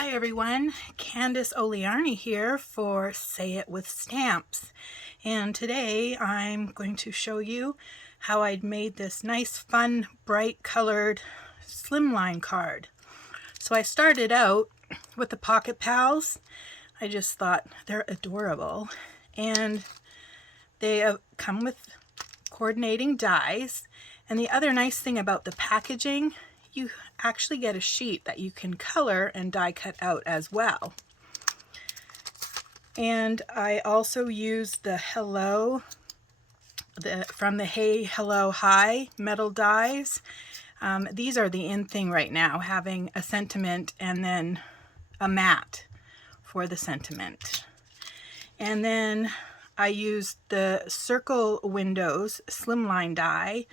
Hi everyone, Candace Olinary here for Say It with Stamps, and today I'm going to show you how I'd made this nice fun bright colored slimline card. So I started out with the Pocket Pals. I just thought they're adorable, and they come with coordinating dies. And the other nice thing about the packaging, you actually get a sheet that you can color and die cut out as well. And I also used the from the Hey Hello Hi metal dies. These are the in thing right now, having a sentiment and then a matte for the sentiment. And then I used the Circle Windows Slimline die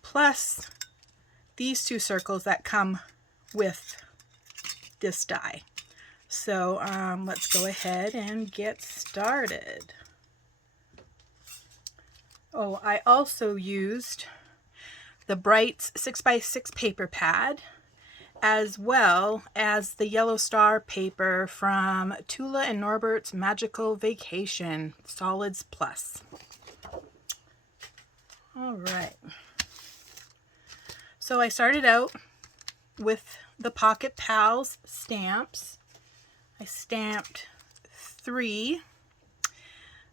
plus these two circles that come with this die. So let's go ahead and get started. Oh, I also used the Brights 6x6 paper pad, as well as the Yellow Star paper from Tula and Norbert's Magical Vacation Solids Plus. All right. So I started out with the Pocket Pals stamps. I stamped 3,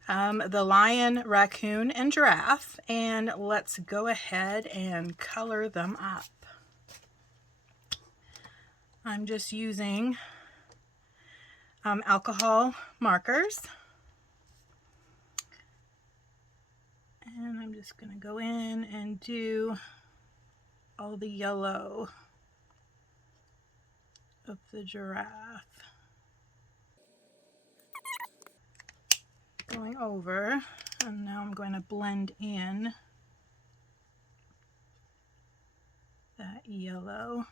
the lion, raccoon, and giraffe, and let's go ahead and color them up. I'm just using alcohol markers, and I'm just going to go in and do all the yellow of the giraffe. Going over, and now I'm going to blend in that yellow.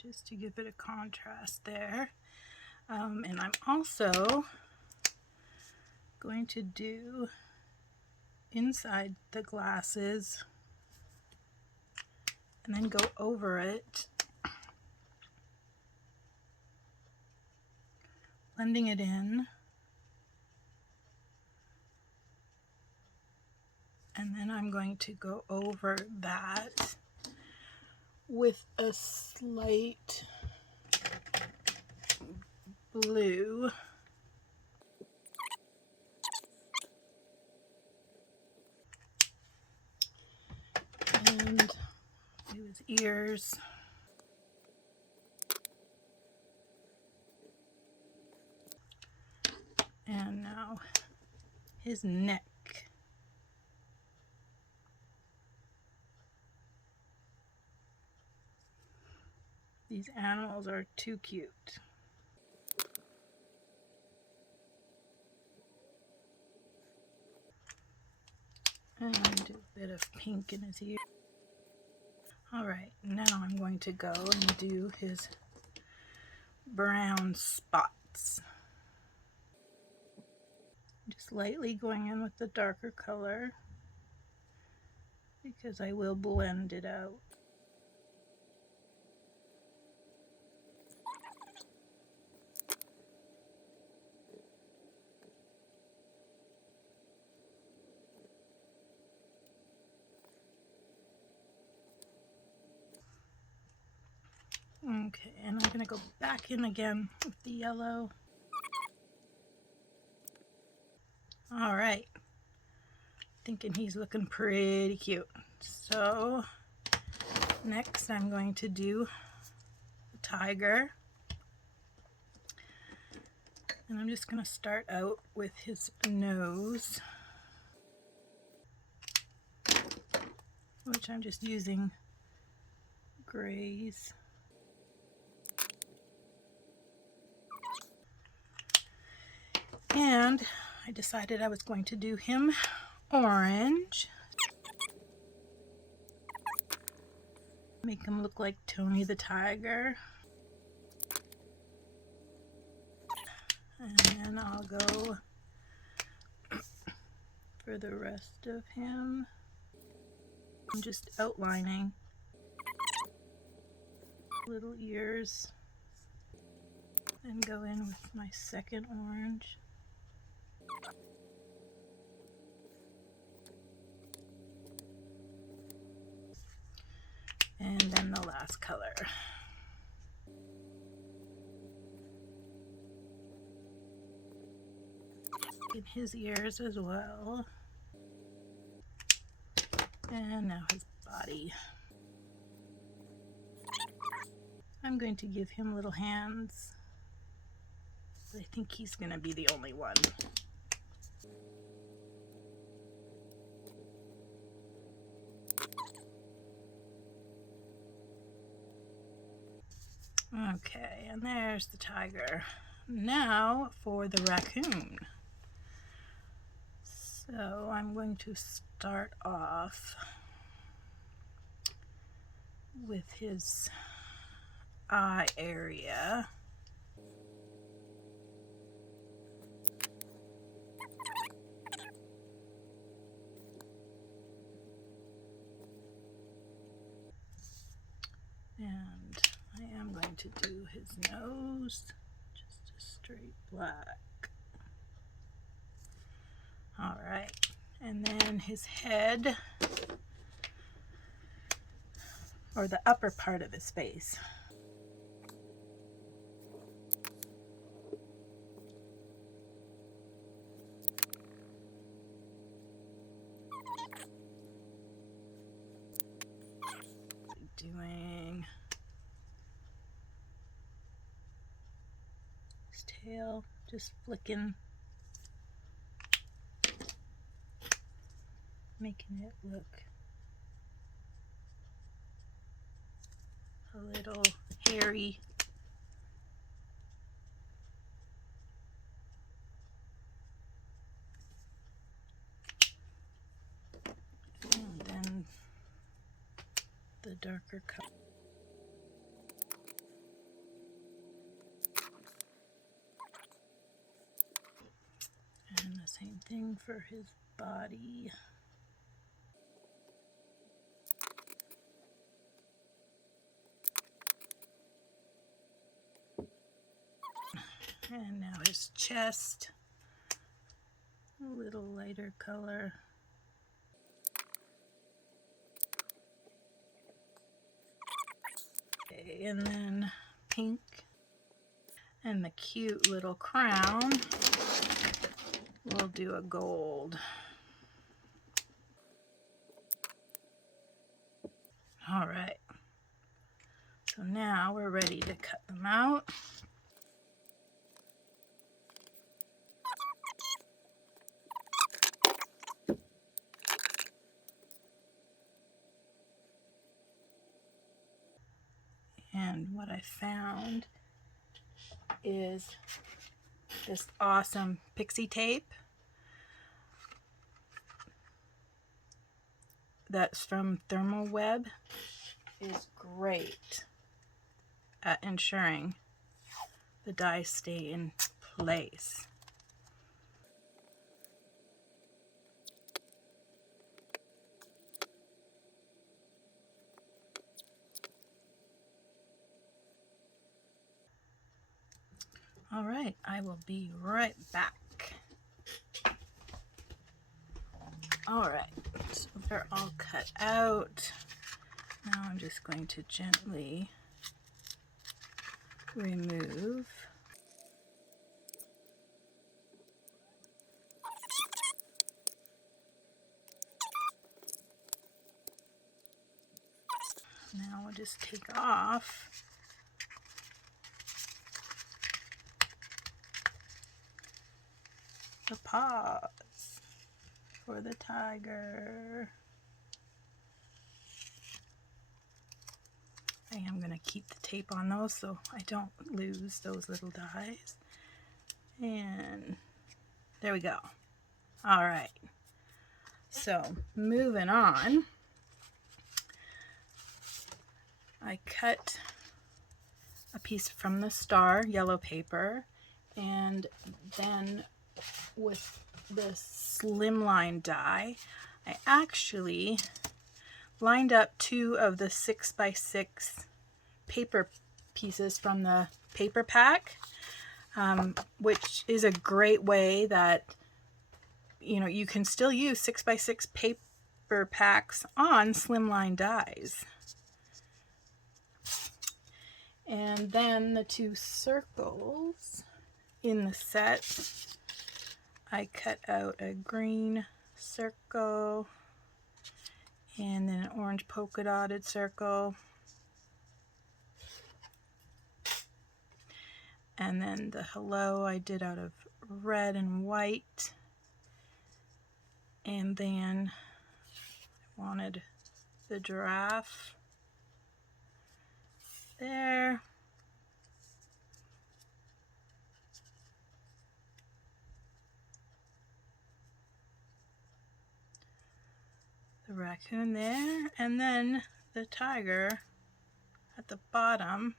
Just to give it a contrast there. And I'm also going to do inside the glasses and then go over it, blending it in, and then I'm going to go over that with a slight blue. And do his ears. And now his neck. These animals are too cute. And do a bit of pink in his ear. Alright, now I'm going to go and do his brown spots. Just lightly going in with the darker color because I will blend it out. Okay, and I'm going to go back in again with the yellow. Alright, thinking he's looking pretty cute. So next I'm going to do the tiger. And I'm just going to start out with his nose, which I'm just using grays. And I decided I was going to do him orange. Make him look like Tony the Tiger. And then I'll go for the rest of him. I'm just outlining Little ears. And go in with my second orange. And then the last color. In his ears as well. And now his body. I'm going to give him little hands. I think he's going to be the only one. Okay, and there's the tiger. Now for the raccoon. So I'm going to start off with his eye area. And I am going to do his nose, just a straight black. All right, and then his head, or the upper part of his face. Doing his tail, just flicking, making it look a little hairy. And then the darker color. And the same thing for his body. And now his chest, a little lighter color. Okay, and then pink. And the cute little crown, we'll do a gold. All right, so now we're ready to cut them out. And what I found is this awesome pixie tape that's from Thermal Web. Is great at ensuring the dies stay in place. All right, I will be right back. All right, so they're all cut out. Now I'm just going to gently remove. Now we'll just take off the paws for the tiger. I am going to keep the tape on those so I don't lose those little dies. And there we go. All right. So moving on, I cut a piece from the star yellow paper, and then with this Slimline die, I actually lined up 2 of the 6x6 paper pieces from the paper pack, which is a great way that, you know, you can still use 6x6 paper packs on Slimline dies. And then the two circles in the set, I cut out a green circle and then an orange polka dotted circle. And then the hello I did out of red and white. And then I wanted the giraffe there. The raccoon there, and then the tiger at the bottom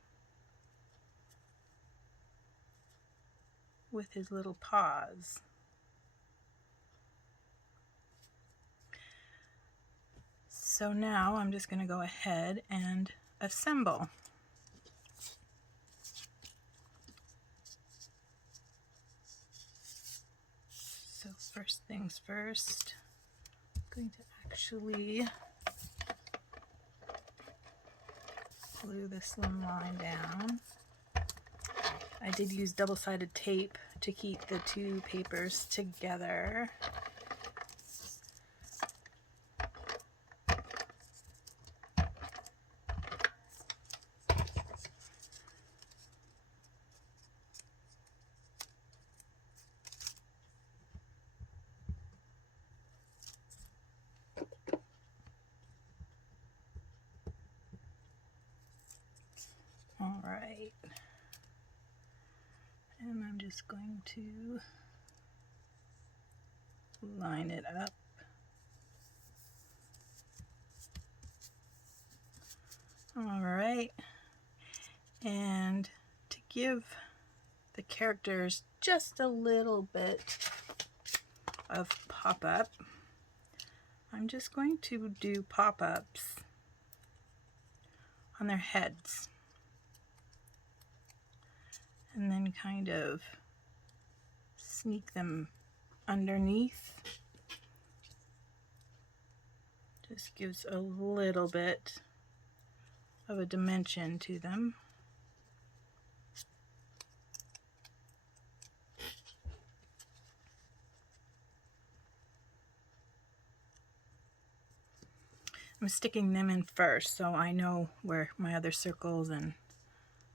with his little paws. So now I'm just going to go ahead and assemble. So first things first, I'm going to actually glue the Slimline down. I did use double-sided tape to keep the two papers together. All right, and I'm just going to line it up. All right, and to give the characters just a little bit of pop-up, I'm just going to do pop-ups on their heads. And then kind of sneak them underneath. Just gives a little bit of a dimension to them. I'm sticking them in first so I know where my other circles and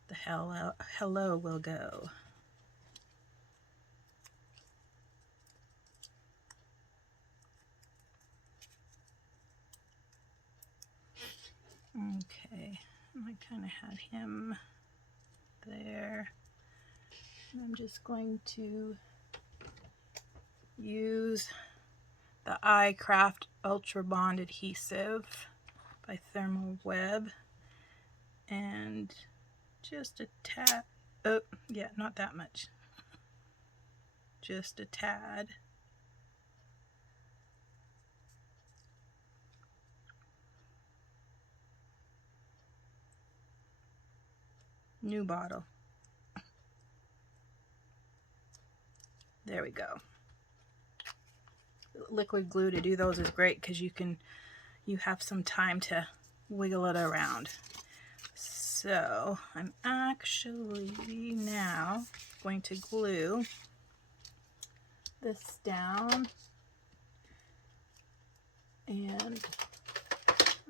the hello will go. Okay, I kind of had him there. And I'm just going to use the iCraft Ultra Bond Adhesive by Thermal Web and just a tad, oh yeah, not that much, just a tad. New bottle. There we go. Liquid glue to do those is great because you have some time to wiggle it around. So I'm actually now going to glue this down, and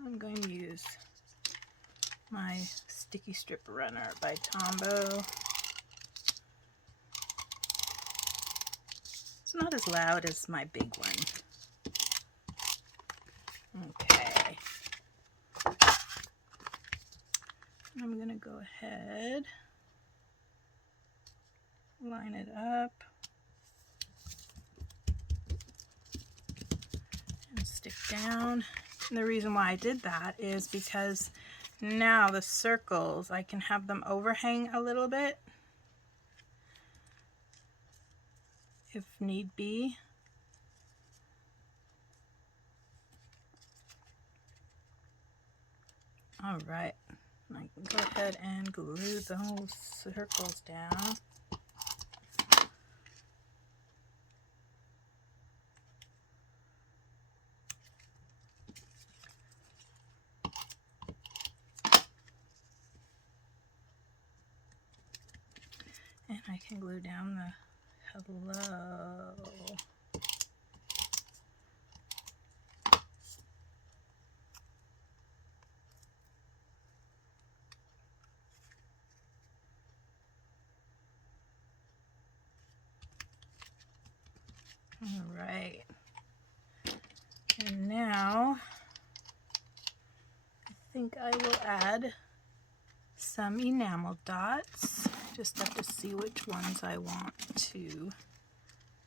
I'm going to use my sticky strip runner by Tombow. It's not as loud as my big one. Okay. I'm going to go ahead, line it up, and stick down. And the reason why I did that is because now the circles, I can have them overhang a little bit if need be. All right, And I can go ahead and glue those circles down. And I can glue down the hello. All right. And now I think I will add some enamel dots. Just have to see which ones I want to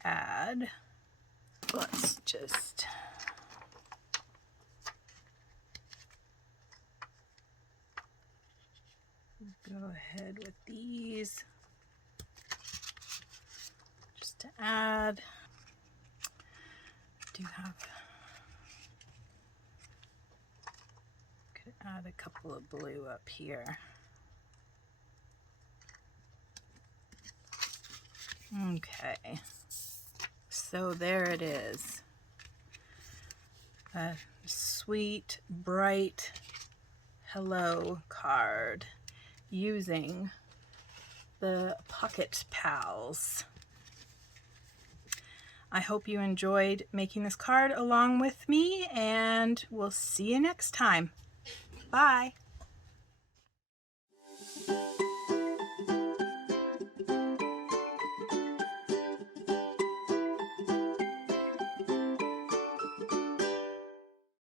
add. Let's just go ahead with these just to add. I do have, could add a couple of blue up here. Okay, so there it is. A sweet, bright hello card using the Pocket Pals. I hope you enjoyed making this card along with me, and we'll see you next time. Bye.